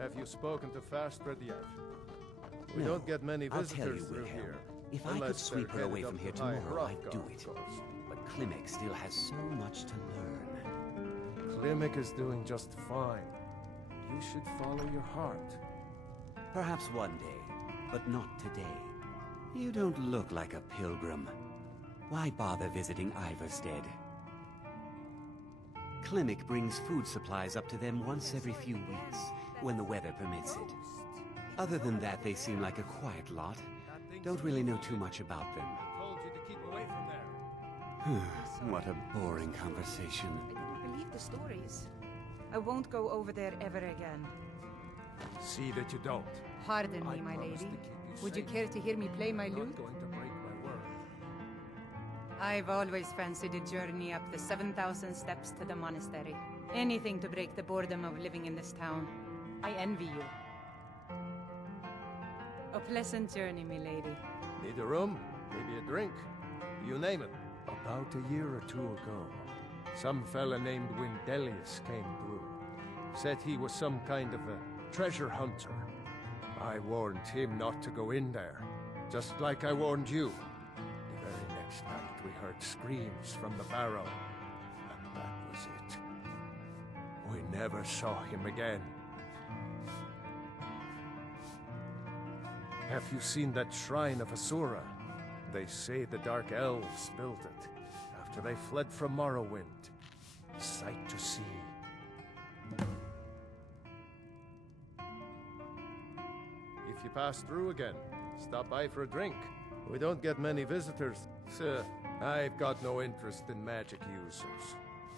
Have you spoken to Fastred yet? We No, don't get many I'll tell visitors you, through Wilhelm. here. If I could Unless sweep they're her away headed from up here to High tomorrow, I'd Hrothgar, do of it. course. But Klimek still has so much to learn. Klimek is doing just fine. You should follow your heart. Perhaps one day, but not today. You don't look like a pilgrim. Why bother visiting Ivarstead? Klimek brings food supplies up to them once every few weeks, when the weather permits it. Other than that, they seem like a quiet lot. Don't really know too much about them. I told you to keep away from there. What a boring conversation. I didn't believe the stories. I won't go over there ever again. See that you don't. Pardon me, I my promise lady. to keep you Would you safe. care to hear me play my I'm lute? not going to break my word. I've always fancied a journey up the 7,000 steps to the monastery. Anything to break the boredom of living in this town. I envy you. A pleasant journey, milady. Need a room? Maybe a drink? You name it. About a year or two ago, some fella named Windelius came through. Said he was some kind of a treasure hunter. I warned him not to go in there, just like I warned you. The very next night we heard screams from the barrow, and that was it. We never saw him again. Have you seen that shrine of Asura? They say the Dark Elves built it after they fled from Morrowind. A sight to see. If you pass through again, stop by for a drink. We don't get many visitors, so I've got no interest in magic users.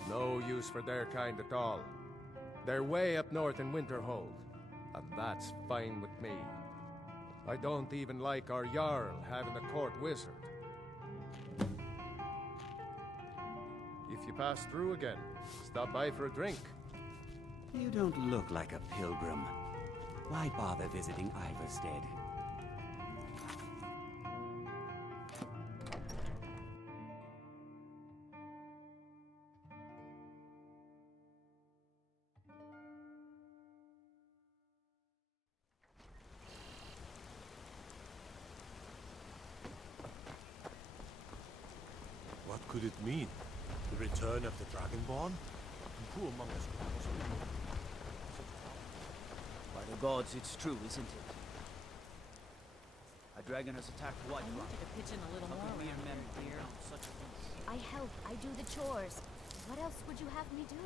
No use for their kind at all. They're way up north in Winterhold, and that's fine with me. I don't even like our Jarl having a court wizard. If you pass through again, stop by for a drink. You don't look like a pilgrim. Why bother visiting Ivarstead? What could it mean? The return of the Dragonborn? Who among us could possibly know? By the gods, it's true, isn't it? A dragon has attacked White Rock. To pitch in a little How more could we around remember here, dear. such a beast? I help, I do the chores. What else would you have me do?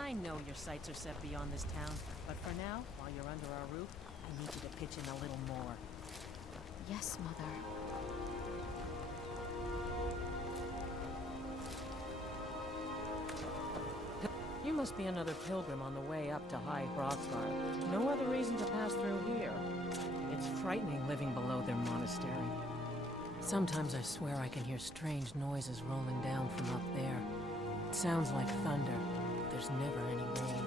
I know your sights are set beyond this town, but for now, while you're under our roof, I need you to pitch in a little more. Yes, Mother. You must be another pilgrim on the way up to High Hrothgar. No other reason to pass through here. It's frightening living below their monastery. Sometimes I swear I can hear strange noises rolling down from up there. It sounds like thunder. There's never any rain.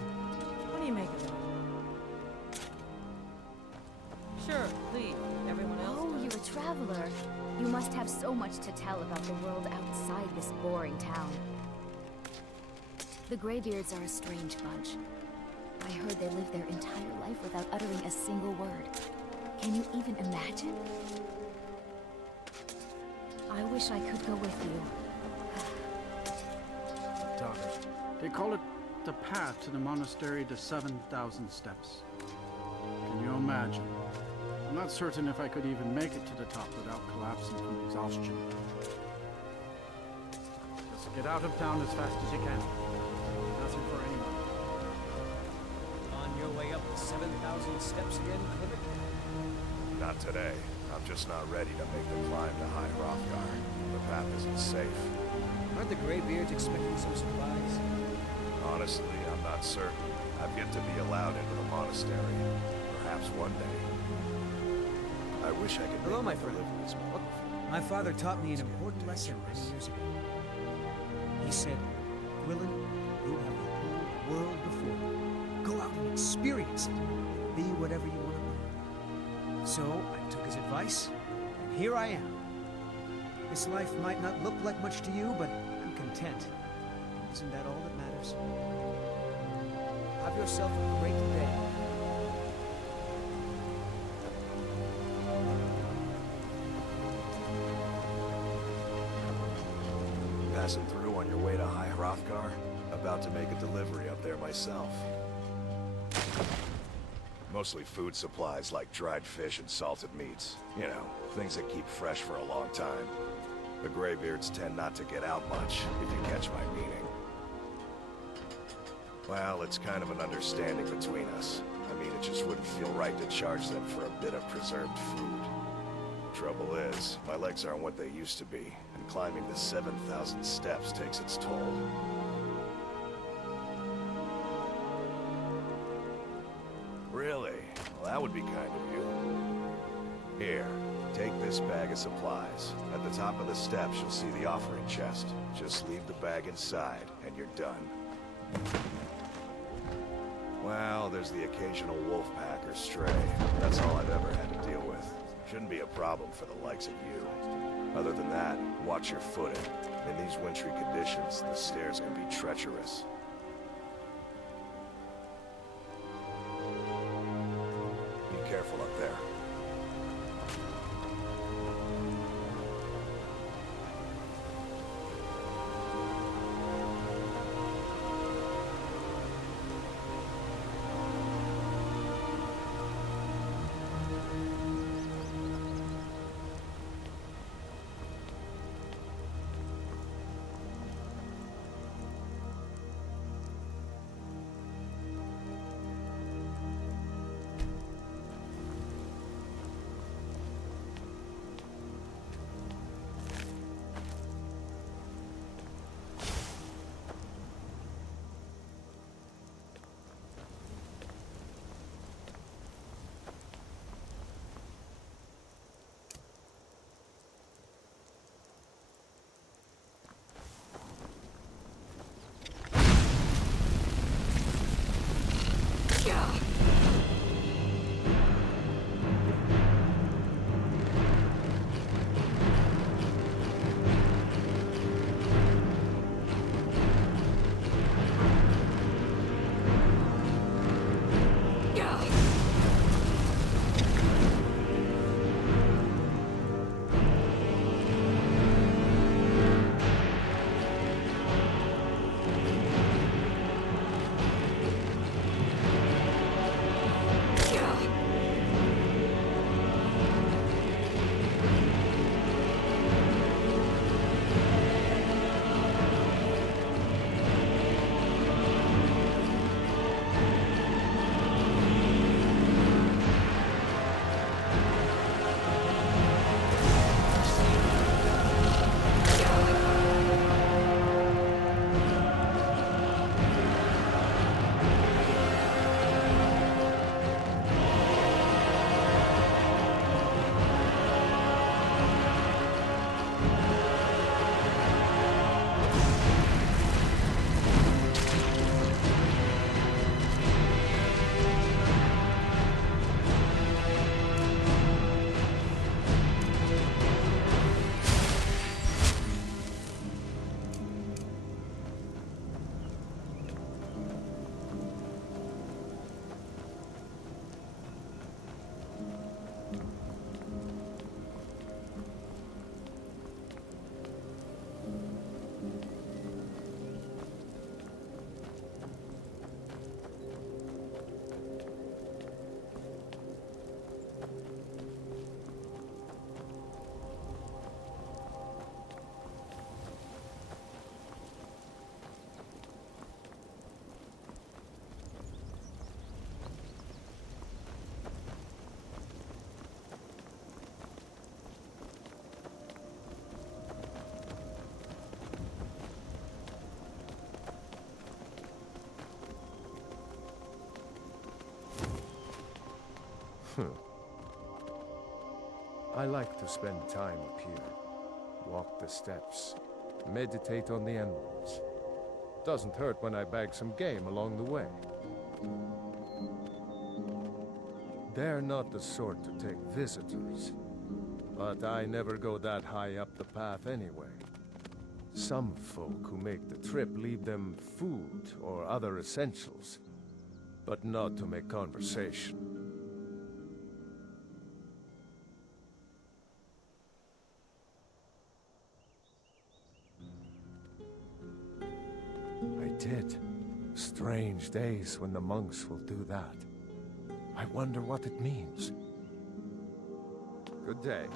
What do you make of it? Sure, leave. Everyone else Oh, does. you're a traveler. You must have so much to tell about the world outside this boring town. The Greybeards are a strange bunch. I heard they live their entire life without uttering a single word. Can you even imagine? I wish I could go with you. Daughter, they call it the path to the monastery to 7,000 steps. Can you imagine? I'm not certain if I could even make it to the top without collapsing from exhaustion. Just get out of town as fast as you can. Nothing for anyone. On your way up the 7,000 steps again, Klimek? Not today. I'm just not ready to make the climb to High Hrothgar. The path isn't safe. Aren't the Greybeards expecting some surprise? Honestly, I'm not certain. I've yet to be allowed into the monastery. Perhaps one day. I wish I could Hello, make my my friend. deliveries more. My father taught me an important lesson many years ago. He said, Quillen, you have the whole world before you. Go out and experience it. Be whatever you want to be. So I took his advice, and here I am. This life might not look like much to you, but I'm content. Isn't that all that matters? Have yourself a great day. passing through on your way to High Hrothgar? About to make a delivery up there myself. Mostly food supplies like dried fish and salted meats. You know, things that keep fresh for a long time. The Greybeards tend not to get out much, if you catch my meaning. Well, it's kind of an understanding between us. I mean, it just wouldn't feel right to charge them for a bit of preserved food. Trouble is, my legs aren't what they used to be, and climbing the 7,000 steps takes its toll. Really? Well, that would be kind of you. Here, take this bag of supplies. At the top of the steps, you'll see the offering chest. Just leave the bag inside, and you're done. Well, there's the occasional wolf pack or stray. That's all I've ever had to deal with. Shouldn't be a problem for the likes of you. Other than that, watch your footing. In these wintry conditions, the stairs can be treacherous. Be careful up there. I like to spend time up here. Walk the steps. Meditate on the animals. Doesn't hurt when I bag some game along the way. They're not the sort to take visitors. But I never go that high up the path anyway. Some folk who make the trip leave them food or other essentials, but not to make conversation. did. Strange days when the monks will do that. I wonder what it means. Good day.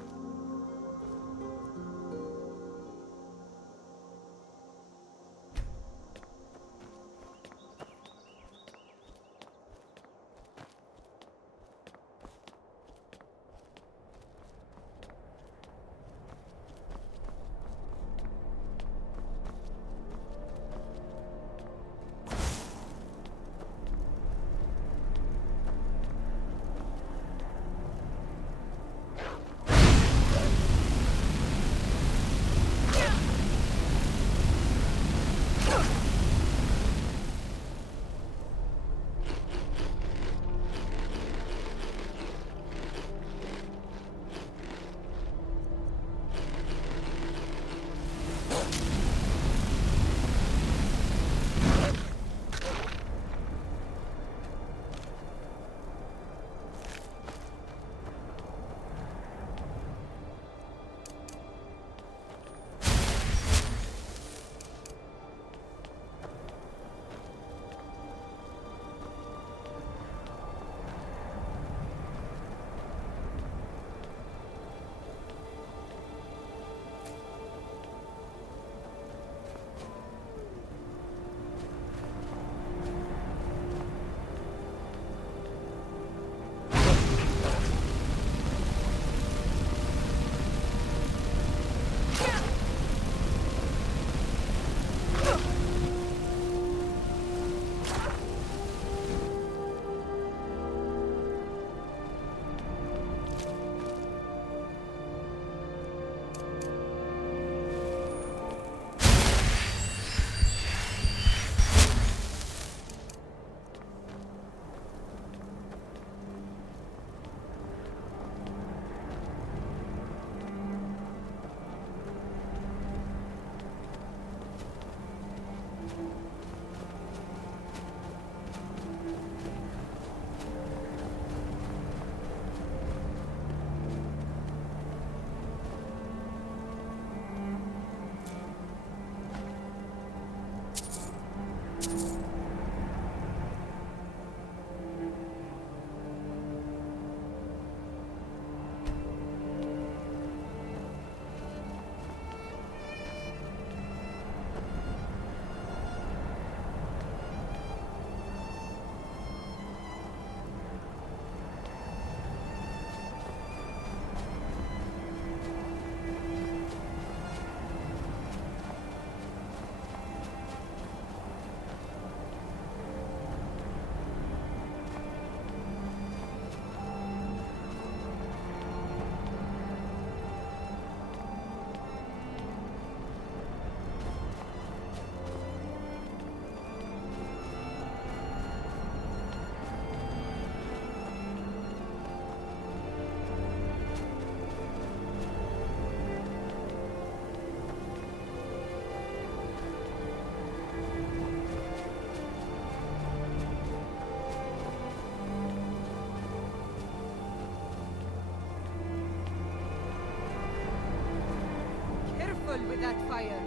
With that fire.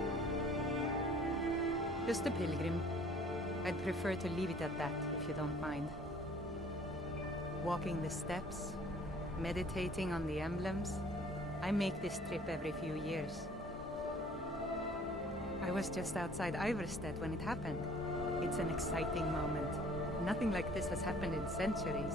Just a pilgrim. I'd prefer to leave it at that, if you don't mind. Walking the steps, meditating on the emblems. I make this trip every few years. I was just outside Ivarstead when it happened. It's an exciting moment. Nothing like this has happened in centuries.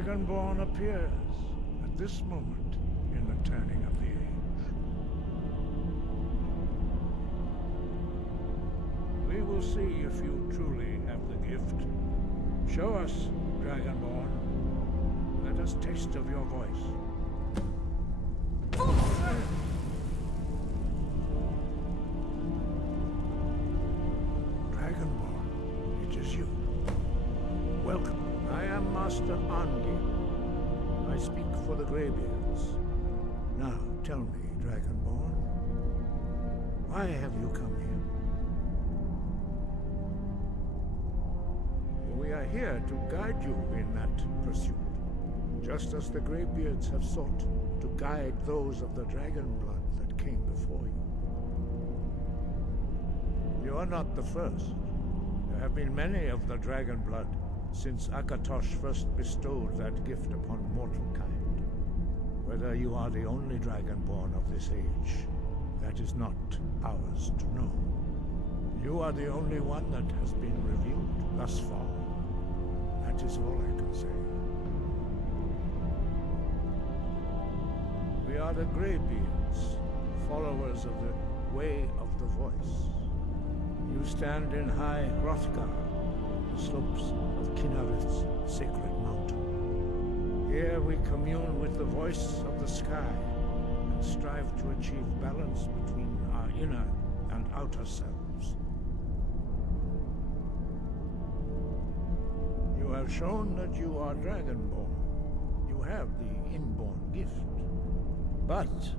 Dragonborn appears at this moment in the turning of the age. We will see if you truly have the gift. Show us, Dragonborn. Let us taste of your voice. Dragonborn, it is you. Welcome. I am Master Angi. I speak for the Greybeards. Now, tell me, Dragonborn, why have you come here? We are here to guide you in that pursuit, just as the Greybeards have sought to guide those of the dragon blood that came before you. You are not the first. There have been many of the dragon blood since Akatosh first bestowed that gift upon mortal kind. Whether you are the only dragonborn of this age, that is not ours to know. You are the only one that has been revealed thus far. That is all I can say. We are the Greybeards, followers of the Way of the Voice. You stand in High Hrothgar, the slopes of Kinnarith's sacred mountain. Here we commune with the voice of the sky and strive to achieve balance between our inner and outer selves. You have shown that you are dragonborn. You have the inborn gift. But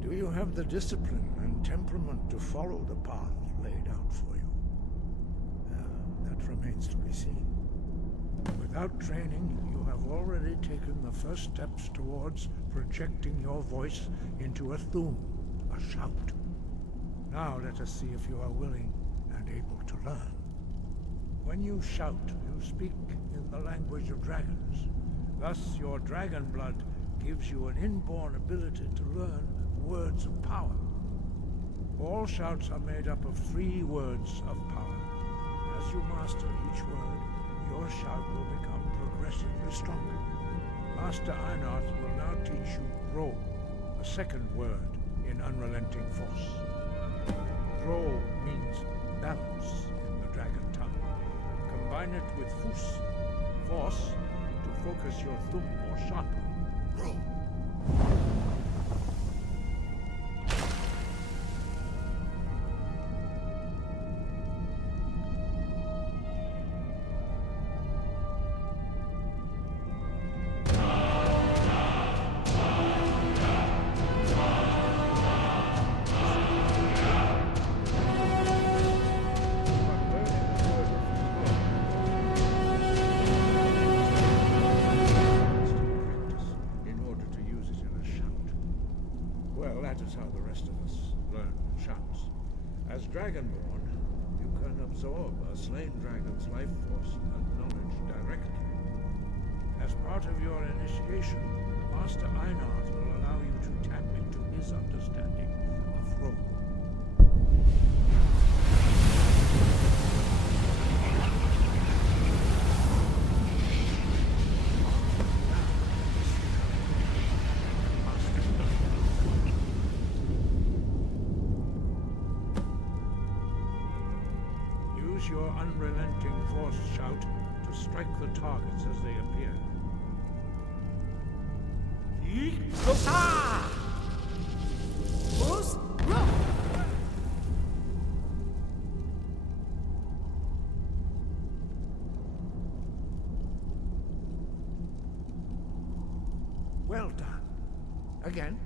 do you have the discipline and temperament to follow the path laid out for you? That remains to be seen. Without training, you have already taken the first steps towards projecting your voice into a thum, a shout. Now let us see if you are willing and able to learn. When you shout, you speak in the language of dragons. Thus, your dragon blood gives you an inborn ability to learn words of power. All shouts are made up of 3 words of power. As you master each word, your shout will become progressively stronger. Master Einarth will now teach you Ro, a second word in unrelenting force. Ro means balance in the dragon tongue. Combine it with Fus, force, to focus your thumb more sharply. Ro. Dragonborn, you can absorb a slain dragon's life force and knowledge directly. As part of your initiation, Master Einarth will allow you to tap into his understanding of Ro. Your unrelenting force shout to strike the targets as they appear. Well done. Again.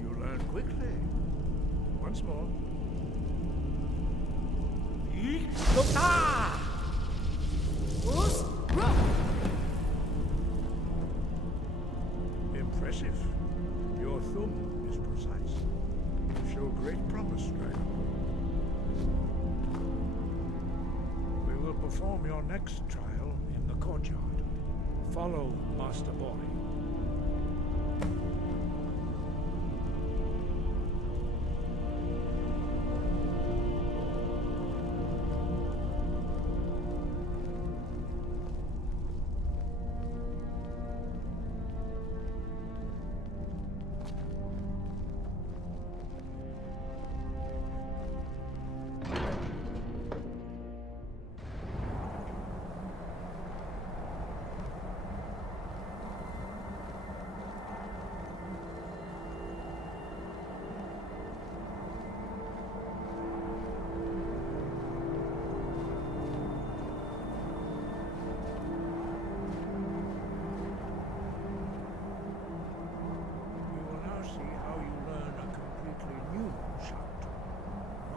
You learn quickly. Once more. Impressive. Your thumb is precise. You show great promise, Dragon. We will perform your next trial in the courtyard. Follow Master Boy.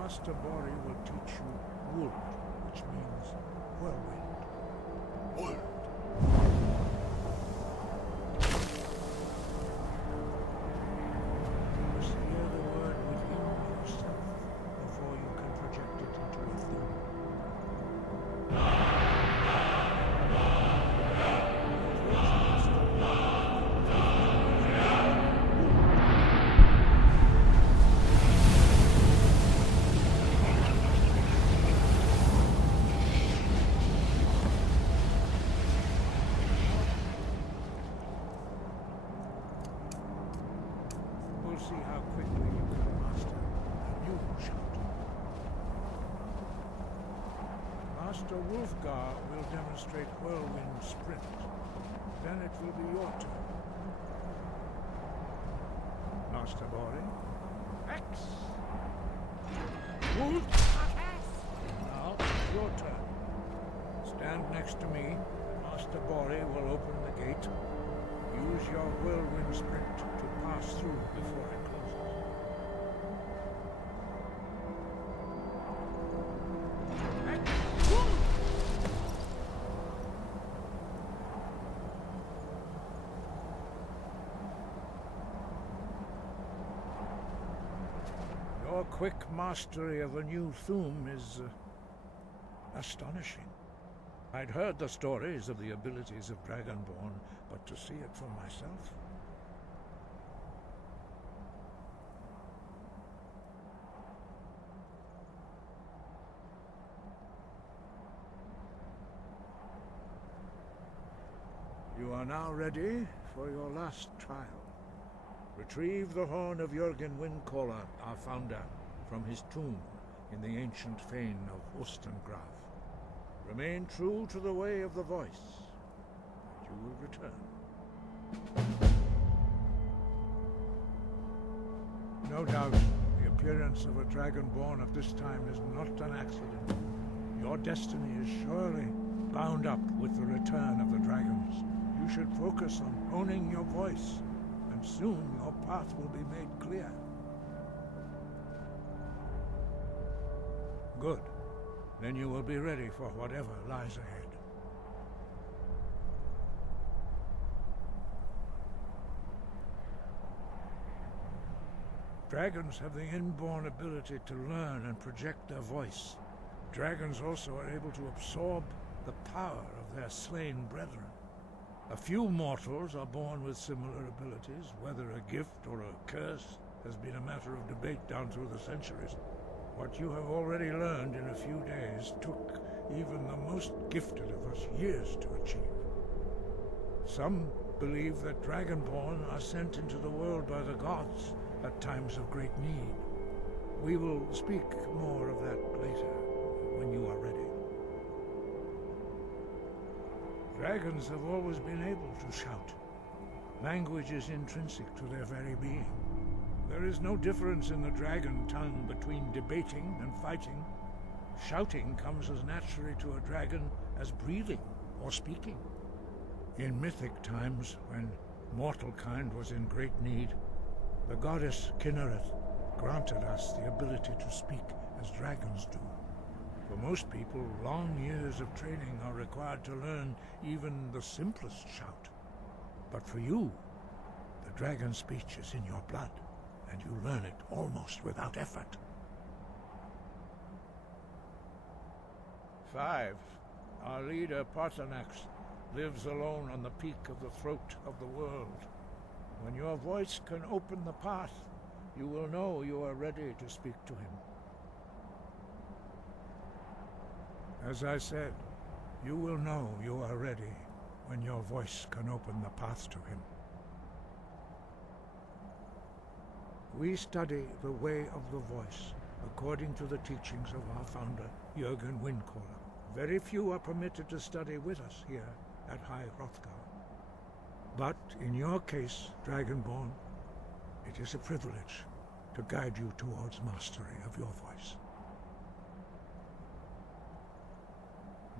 Master Bori will teach you Wold, which means whirlwind. Wold. You must hear the word within yourself before you can project it into a theme. See how quickly you can master a new shout. Master Hrothgar will demonstrate whirlwind sprint. Then it will be your turn. Master Bori. X. Wolf. Now your turn. Stand next to me. Master Bori will open the gate. Use your whirlwind sprint to pass through before it closes. Your quick mastery of a new Thuum is astonishing. I'd heard the stories of the abilities of Dragonborn, but to see it for myself... You are now ready for your last trial. Retrieve the horn of Jürgen Windcaller, our founder, from his tomb in the ancient fane of Ustengrav. Remain true to the way of the voice, and you will return. No doubt, the appearance of a Dragonborn of this time is not an accident. Your destiny is surely bound up with the return of the dragons. You should focus on honing your voice, and soon your path will be made clear. Good. Then you will be ready for whatever lies ahead. Dragons have the inborn ability to learn and project their voice. Dragons also are able to absorb the power of their slain brethren. A few mortals are born with similar abilities. Whether a gift or a curse has been a matter of debate down through the centuries. What you have already learned in a few days took even the most gifted of us years to achieve. Some believe that Dragonborn are sent into the world by the gods at times of great need. We will speak more of that later, when you are ready. Dragons have always been able to shout. Language is intrinsic to their very being. There is no difference in the dragon tongue between debating and fighting. Shouting comes as naturally to a dragon as breathing or speaking. In mythic times, when mortal kind was in great need, the goddess Kinnereth granted us the ability to speak as dragons do. For most people, long years of training are required to learn even the simplest shout. But for you, the dragon speech is in your blood, and you learn it almost without effort. 5. Our leader, Parthenax, lives alone on the peak of the throat of the world. When your voice can open the path, you will know you are ready to speak to him. As I said, you will know you are ready when your voice can open the path to him. We study the way of the voice according to the teachings of our founder, Jürgen Windcaller. Very few are permitted to study with us here at High Hrothgar. But in your case, Dragonborn, it is a privilege to guide you towards mastery of your voice.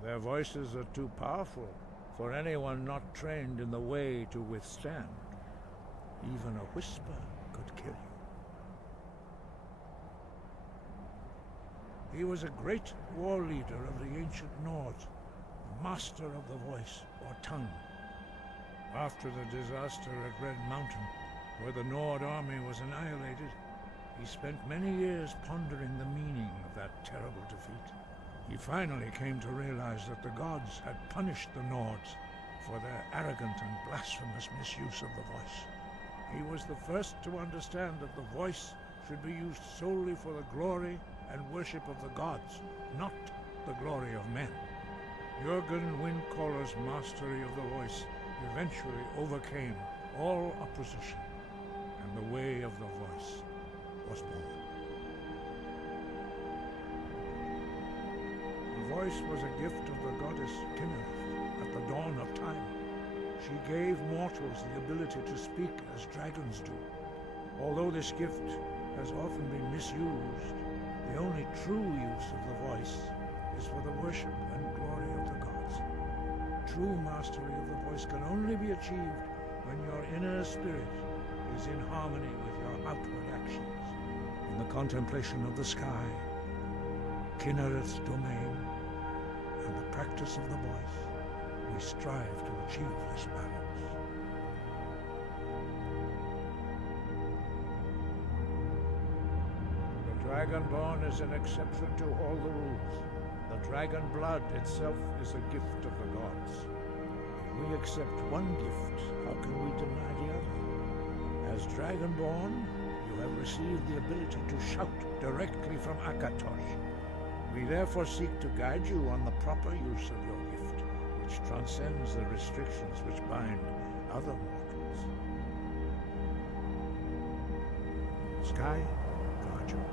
Their voices are too powerful for anyone not trained in the way to withstand. Even a whisper could kill you. He was a great war leader of the ancient Nords, a master of the voice, or tongue. After the disaster at Red Mountain, where the Nord army was annihilated, he spent many years pondering the meaning of that terrible defeat. He finally came to realize that the gods had punished the Nords for their arrogant and blasphemous misuse of the voice. He was the first to understand that the voice should be used solely for the glory and worship of the gods, not the glory of men. Jürgen Windcaller's mastery of the voice eventually overcame all opposition, and the way of the voice was born. The voice was a gift of the goddess Kinnereth at the dawn of time. She gave mortals the ability to speak as dragons do. Although this gift has often been misused, the only true use of the voice is for the worship and glory of the gods. True mastery of the voice can only be achieved when your inner spirit is in harmony with your outward actions. In the contemplation of the sky, Kinnereth's domain, and the practice of the voice, we strive to achieve this balance. Dragonborn is an exception to all the rules. The dragon blood itself is a gift of the gods. If we accept one gift, how can we deny the other? As Dragonborn, you have received the ability to shout directly from Akatosh. We therefore seek to guide you on the proper use of your gift, which transcends the restrictions which bind other mortals. Sky, guard you.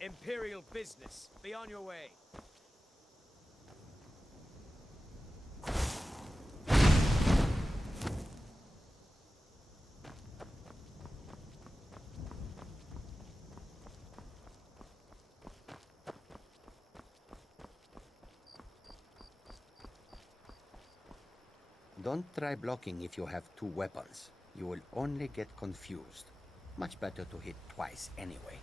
Imperial business. Be on your way. Don't try blocking if you have two weapons. You will only get confused. Much better to hit twice anyway.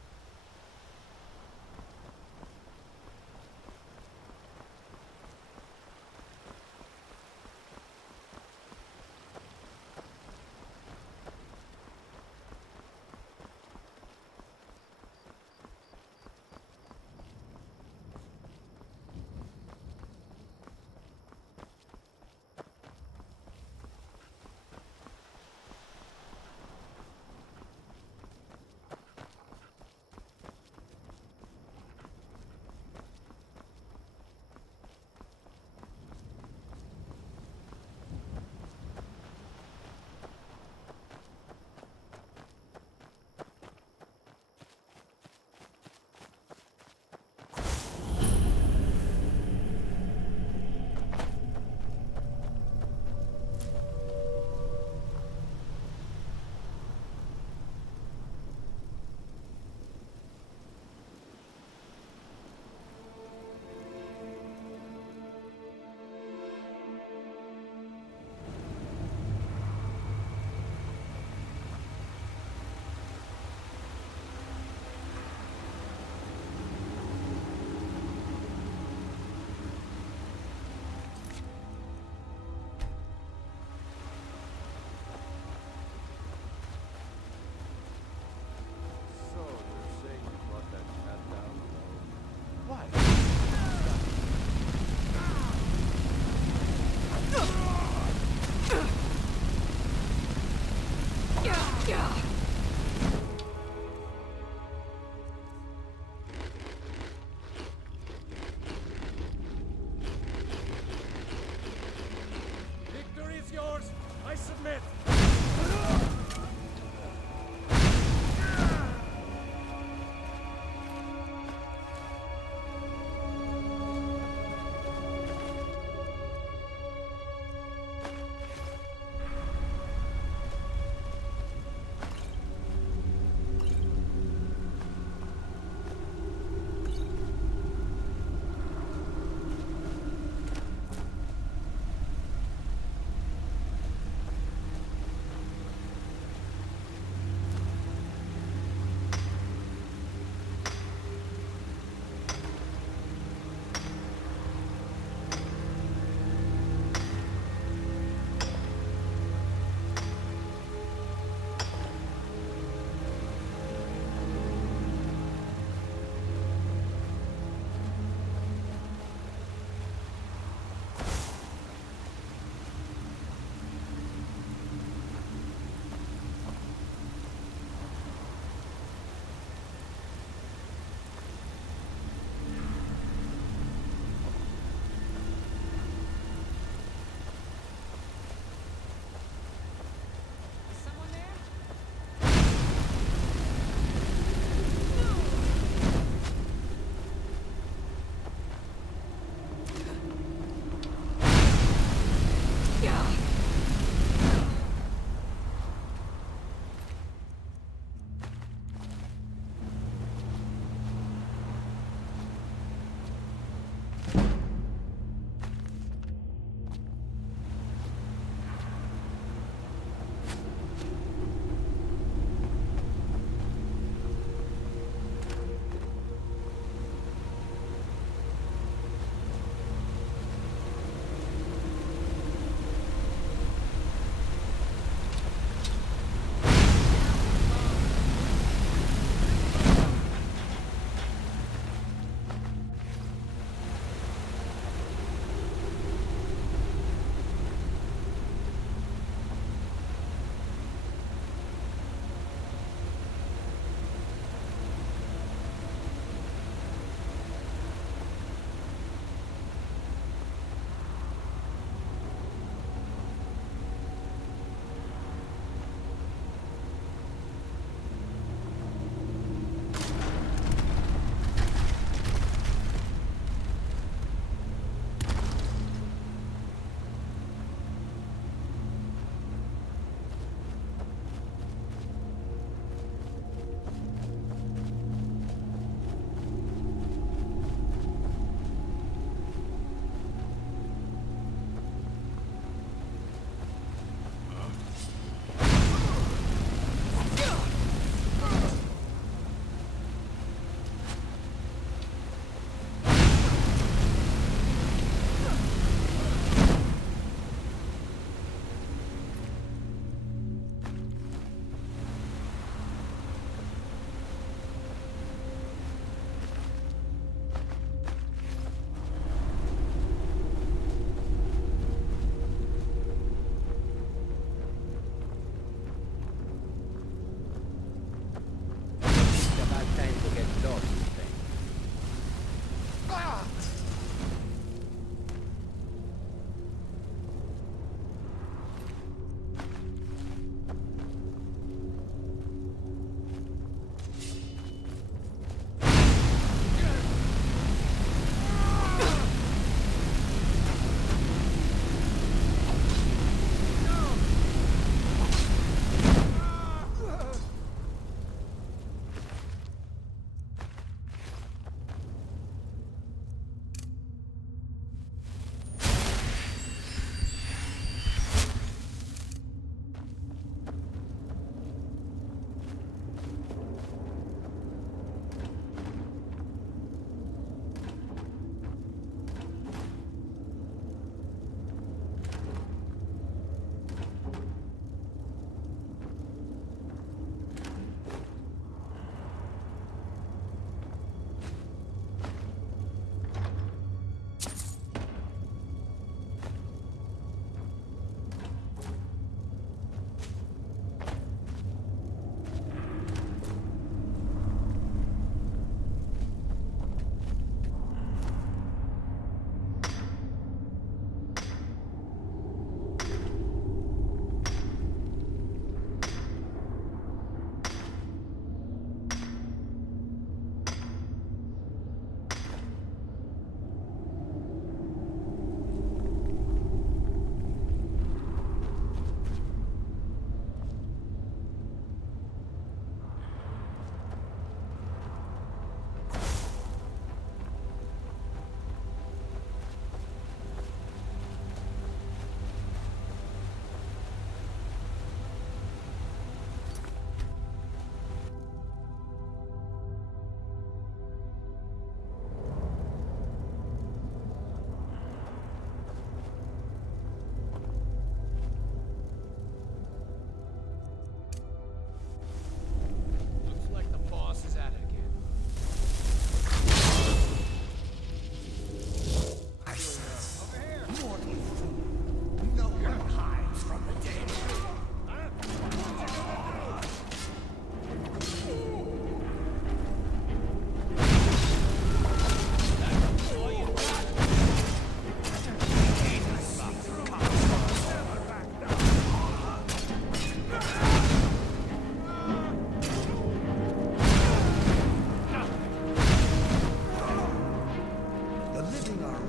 are...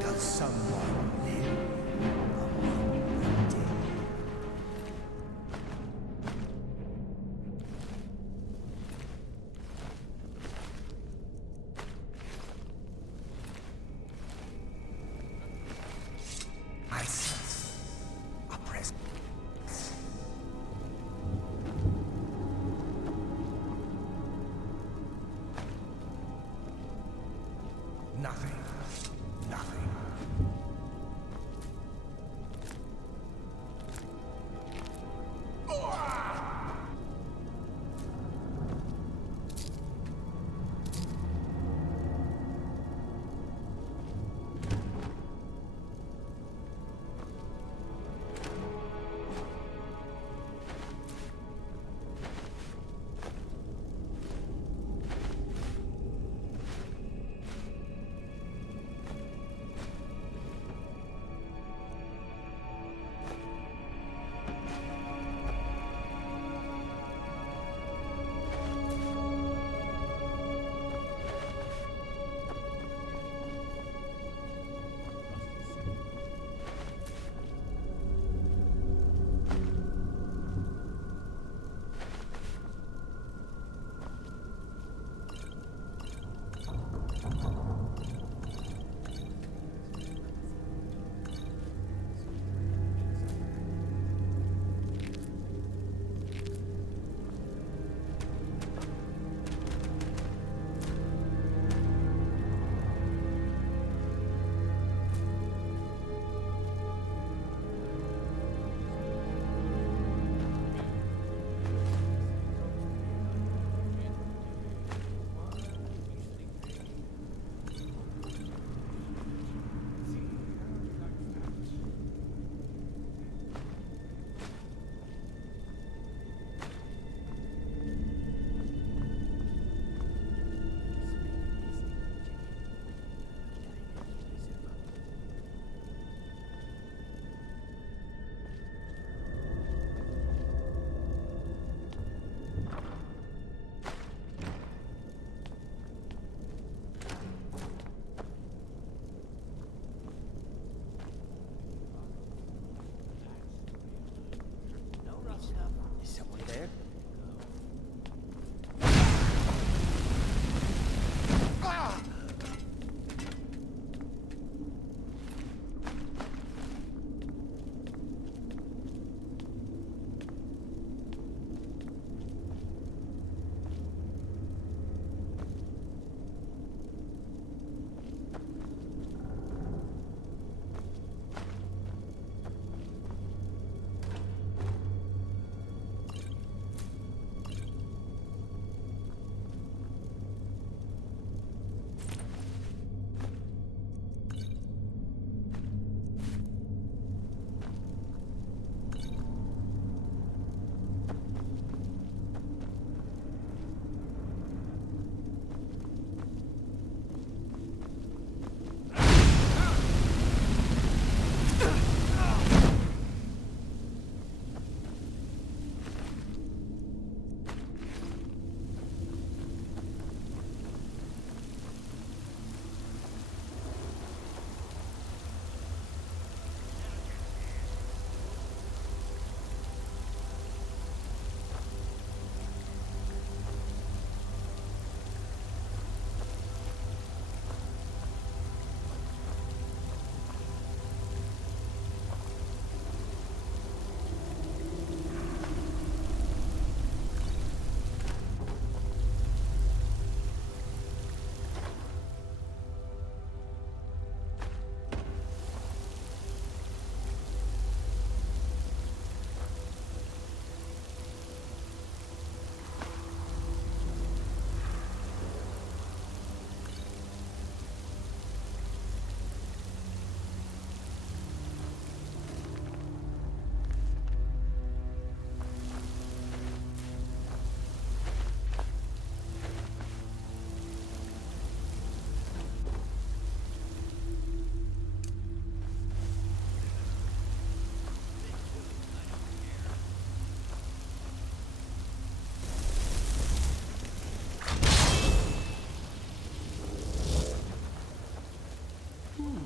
Does someone live among the dead? I sense a presence. Nothing. Nothing.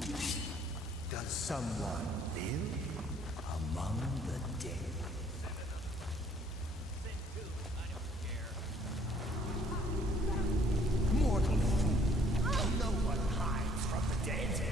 Does someone live among the dead? Mortal fool! No one hides from the dead.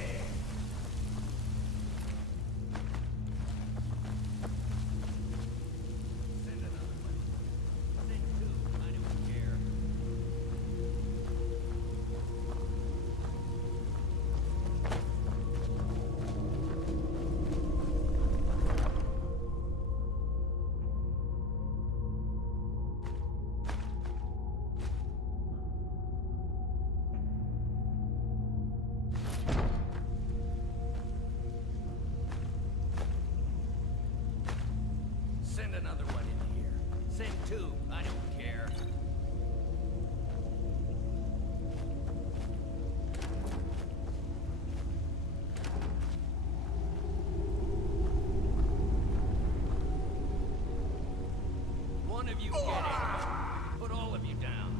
Send another one in here. Send two, I don't care. One of you get it. Put all of you down.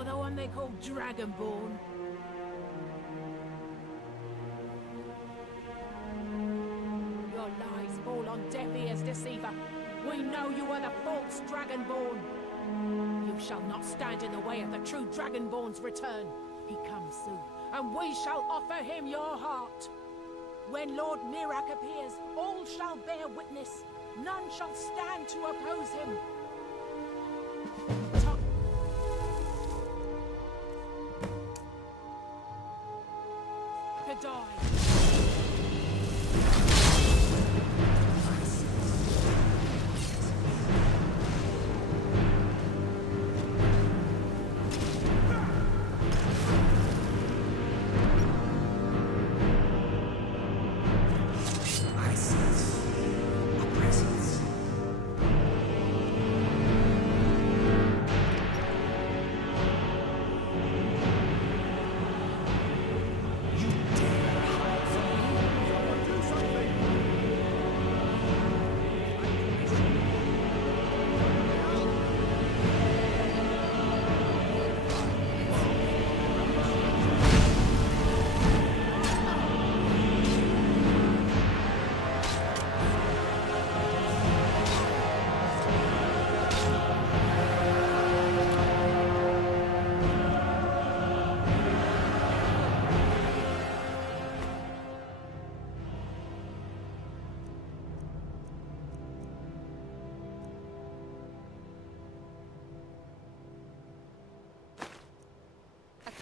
You're the one they call Dragonborn. Your lies fall on deaf ears, deceiver. We know you are the false Dragonborn. You shall not stand in the way of the true Dragonborn's return. He comes soon, and we shall offer him your heart. When Lord Mirak appears, all shall bear witness. None shall stand to oppose him. To die.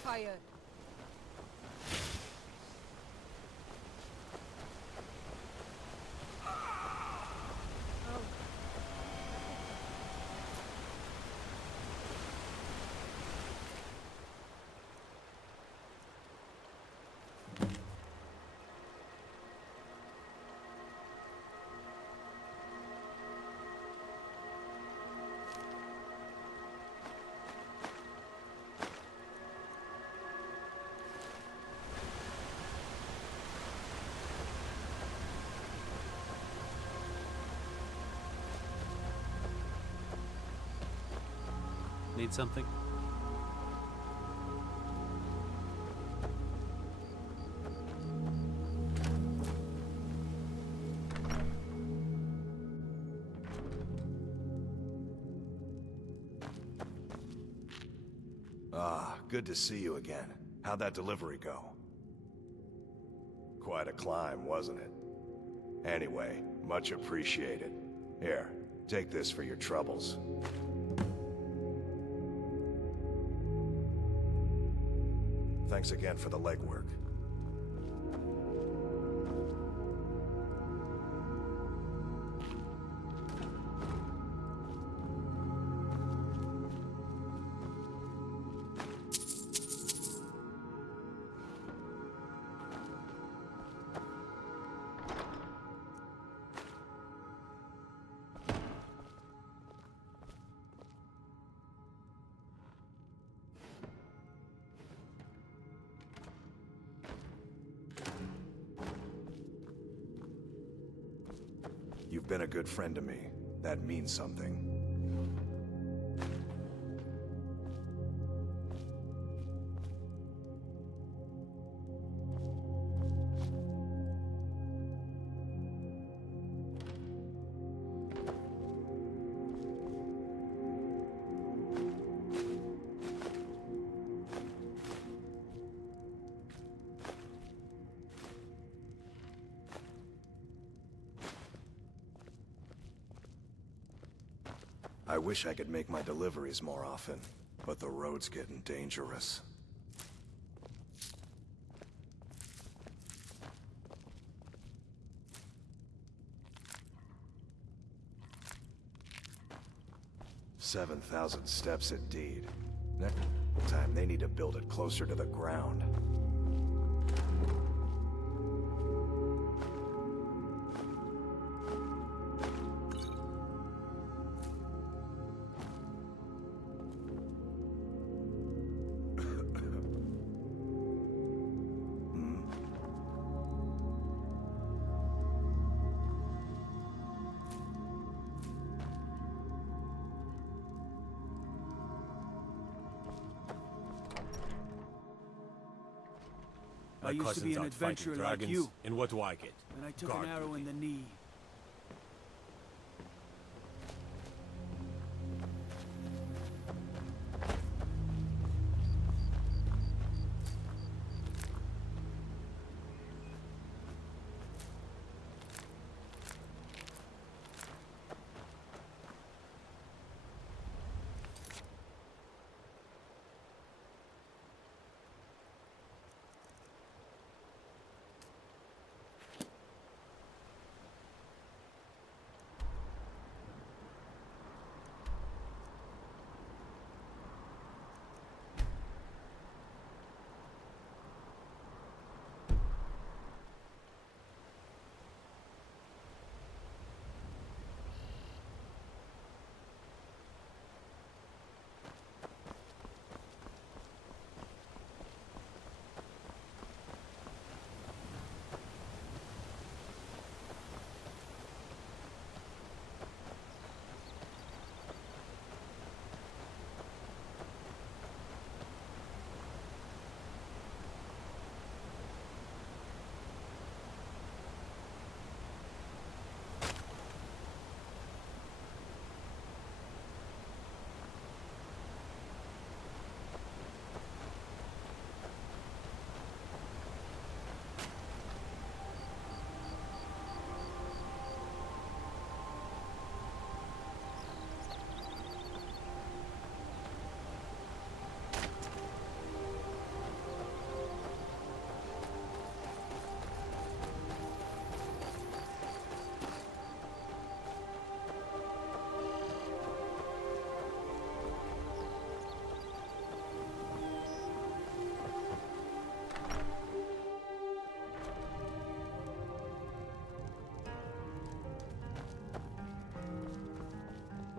Fire. Need something? Ah, good to see you again. How'd that delivery go? Quite a climb, wasn't it? Anyway, much appreciated. Here, take this for your troubles. Thanks again for the legwork. You've been a good friend to me. That means something. I wish I could make my deliveries more often, but the road's getting dangerous. "7,000 steps indeed. Next time they need to build it closer to the ground." My used to be cousin's an out fighting adventurer like dragons. you. And what do I get? And I took Guard an arrow in duty. the knee.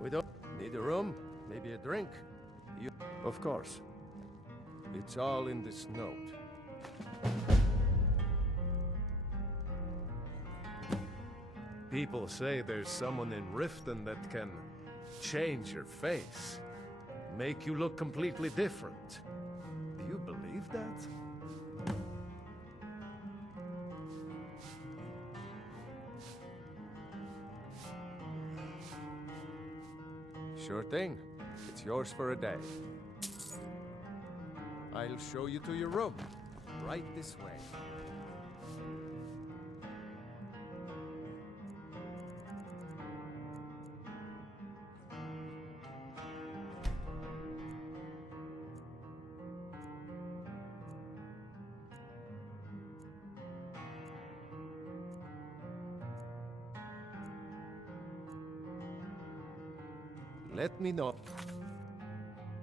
We don't need a room, maybe a drink. You, of course. It's all in this note. People say there's someone in Riften that can change your face, make you look completely different. Do you believe that? Sure thing. It's yours for a day. I'll show you to your room. Right this way. Let me know.